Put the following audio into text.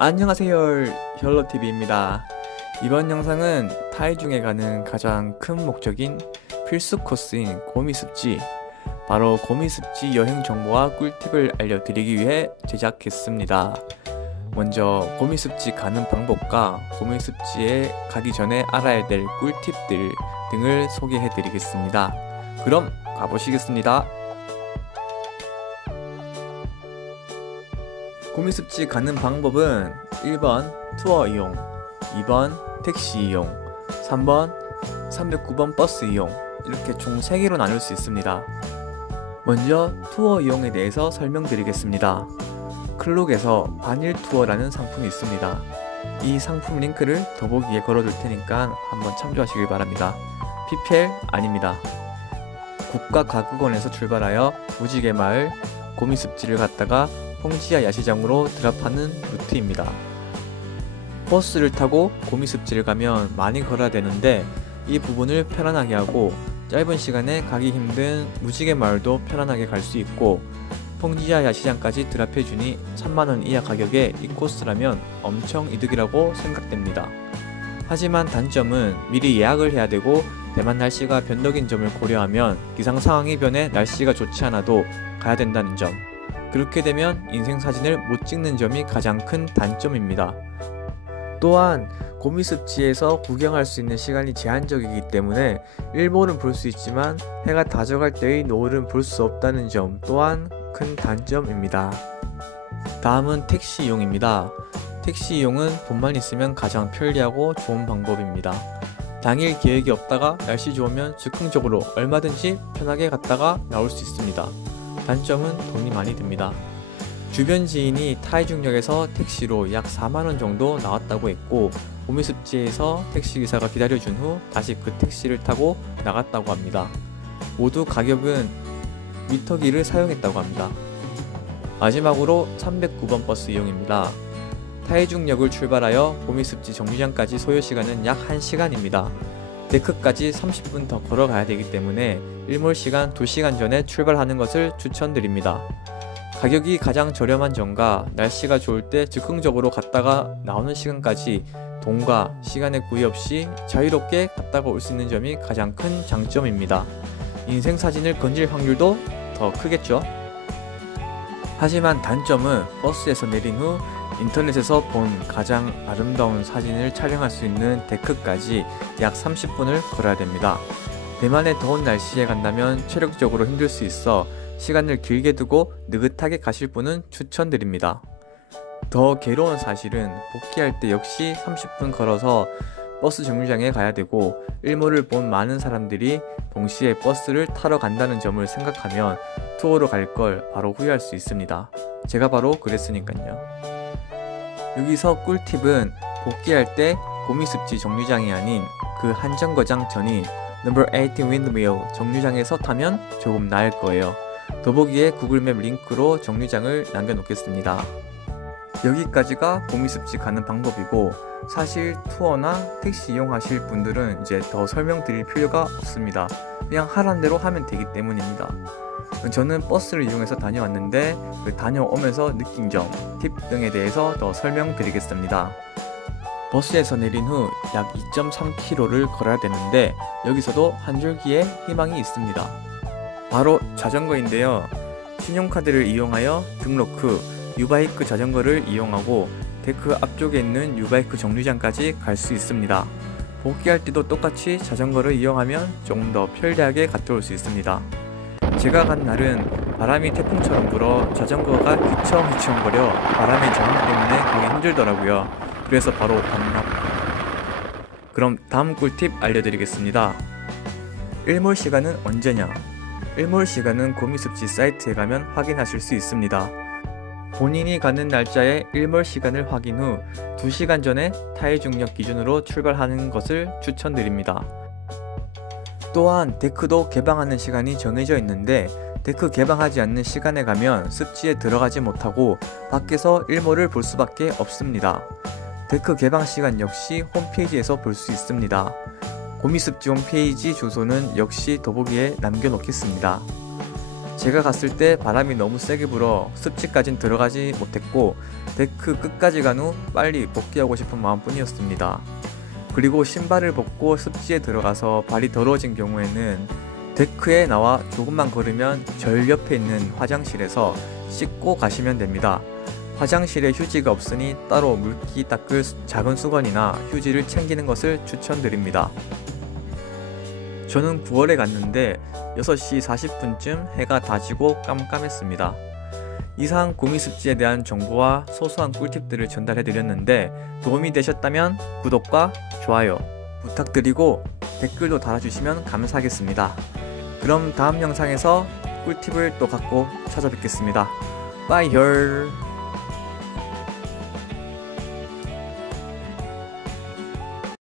안녕하세요, 혈로TV입니다. 이번 영상은 타이중에 가는 가장 큰 목적인 필수 코스인 고미습지, 바로 고미습지 여행 정보와 꿀팁을 알려드리기 위해 제작했습니다. 먼저 고미습지 가는 방법과 고미습지에 가기 전에 알아야 될 꿀팁들 등을 소개해드리겠습니다. 그럼 가보시겠습니다. 고미습지 가는 방법은 1번 투어 이용, 2번 택시 이용, 3번 309번 버스 이용, 이렇게 총 3개로 나눌 수 있습니다. 먼저 투어 이용에 대해서 설명드리겠습니다. 클룩에서 반일 투어라는 상품이 있습니다. 이 상품 링크를 더보기에 걸어둘 테니까 한번 참조하시길 바랍니다. PPL 아닙니다. 국가가구원에서 출발하여 무지개 마을, 고미습지를 갔다가 홍지야 야시장으로 드랍하는 루트입니다. 버스를 타고 고미습지를 가면 많이 걸어야 되는데 이 부분을 편안하게 하고 짧은 시간에 가기 힘든 무지개 마을도 편안하게 갈 수 있고 홍지야 야시장까지 드랍해주니 3만원 이하 가격에 이 코스라면 엄청 이득이라고 생각됩니다. 하지만 단점은 미리 예약을 해야 되고 대만 날씨가 변덕인 점을 고려하면 기상 상황이 변해 날씨가 좋지 않아도 가야 된다는 점, 그렇게 되면 인생사진을 못 찍는 점이 가장 큰 단점입니다. 또한 고미습지에서 구경할 수 있는 시간이 제한적이기 때문에 일몰은 볼 수 있지만 해가 다 져갈 때의 노을은 볼 수 없다는 점 또한 큰 단점입니다. 다음은 택시 이용입니다. 택시 이용은 돈만 있으면 가장 편리하고 좋은 방법입니다. 당일 계획이 없다가 날씨 좋으면 즉흥적으로 얼마든지 편하게 갔다가 나올 수 있습니다. 단점은 돈이 많이 듭니다. 주변 지인이 타이중역에서 택시로 약 4만원 정도 나왔다고 했고 고미습지에서 택시기사가 기다려준 후 다시 그 택시를 타고 나갔다고 합니다. 모두 가격은 미터기를 사용했다고 합니다. 마지막으로 309번 버스 이용입니다. 타이중역을 출발하여 고미습지 정류장까지 소요시간은 약 1시간입니다. 데크까지 30분 더 걸어가야 되기 때문에 일몰시간 2시간 전에 출발하는 것을 추천드립니다. 가격이 가장 저렴한 점과 날씨가 좋을 때 즉흥적으로 갔다가 나오는 시간까지 돈과 시간의 구애 없이 자유롭게 갔다가 올 수 있는 점이 가장 큰 장점입니다. 인생사진을 건질 확률도 더 크겠죠? 하지만 단점은 버스에서 내린 후 인터넷에서 본 가장 아름다운 사진을 촬영할 수 있는 데크까지 약 30분을 걸어야 됩니다. 대만의 더운 날씨에 간다면 체력적으로 힘들 수 있어 시간을 길게 두고 느긋하게 가실 분은 추천드립니다. 더 괴로운 사실은 복귀할 때 역시 30분 걸어서 버스 정류장에 가야 되고 일몰을 본 많은 사람들이 동시에 버스를 타러 간다는 점을 생각하면 투어로 갈 걸 바로 후회할 수 있습니다. 제가 바로 그랬으니까요. 여기서 꿀팁은 복귀할 때 고미습지 정류장이 아닌 그 한 정거장 전인 No. 18 Windmill 정류장에서 타면 조금 나을 거예요. 더보기에 구글맵 링크로 정류장을 남겨놓겠습니다. 여기까지가 고미습지 가는 방법이고 사실 투어나 택시 이용하실 분들은 이제 더 설명드릴 필요가 없습니다. 그냥 하라는 대로 하면 되기 때문입니다. 저는 버스를 이용해서 다녀왔는데 그 다녀오면서 느낀 점, 팁 등에 대해서 더 설명드리겠습니다. 버스에서 내린 후 약 2.3km를 걸어야 되는데 여기서도 한 줄기의 희망이 있습니다. 바로 자전거인데요. 신용카드를 이용하여 등록 후 유바이크 자전거를 이용하고 데크 앞쪽에 있는 유바이크 정류장까지 갈 수 있습니다. 복귀할 때도 똑같이 자전거를 이용하면 조금 더 편리하게 갔다 올 수 있습니다. 제가 간 날은 바람이 태풍처럼 불어 자전거가 휘청휘청거려 바람의 저항 때문에 가기 힘들더라고요. 그래서 바로 반납. 그럼 다음 꿀팁 알려드리겠습니다. 일몰 시간은 언제냐? 일몰 시간은 고미습지 사이트에 가면 확인하실 수 있습니다. 본인이 가는 날짜의 일몰 시간을 확인 후 2시간 전에 타이중역 기준으로 출발하는 것을 추천드립니다. 또한 데크도 개방하는 시간이 정해져 있는데 데크 개방하지 않는 시간에 가면 습지에 들어가지 못하고 밖에서 일몰을 볼 수밖에 없습니다. 데크 개방 시간 역시 홈페이지에서 볼 수 있습니다. 고미습지 홈페이지 주소는 역시 더보기에 남겨놓겠습니다. 제가 갔을 때 바람이 너무 세게 불어 습지까진 들어가지 못했고 데크 끝까지 간 후 빨리 복귀하고 싶은 마음뿐이었습니다. 그리고 신발을 벗고 습지에 들어가서 발이 더러워진 경우에는 데크에 나와 조금만 걸으면 절 옆에 있는 화장실에서 씻고 가시면 됩니다. 화장실에 휴지가 없으니 따로 물기 닦을 작은 수건이나 휴지를 챙기는 것을 추천드립니다. 저는 9월에 갔는데 6시 40분쯤 해가 다 지고 깜깜했습니다. 이상 고미습지에 대한 정보와 소소한 꿀팁들을 전달해드렸는데 도움이 되셨다면 구독과 좋아요 부탁드리고 댓글도 달아주시면 감사하겠습니다. 그럼 다음 영상에서 꿀팁을 또 갖고 찾아뵙겠습니다. Bye!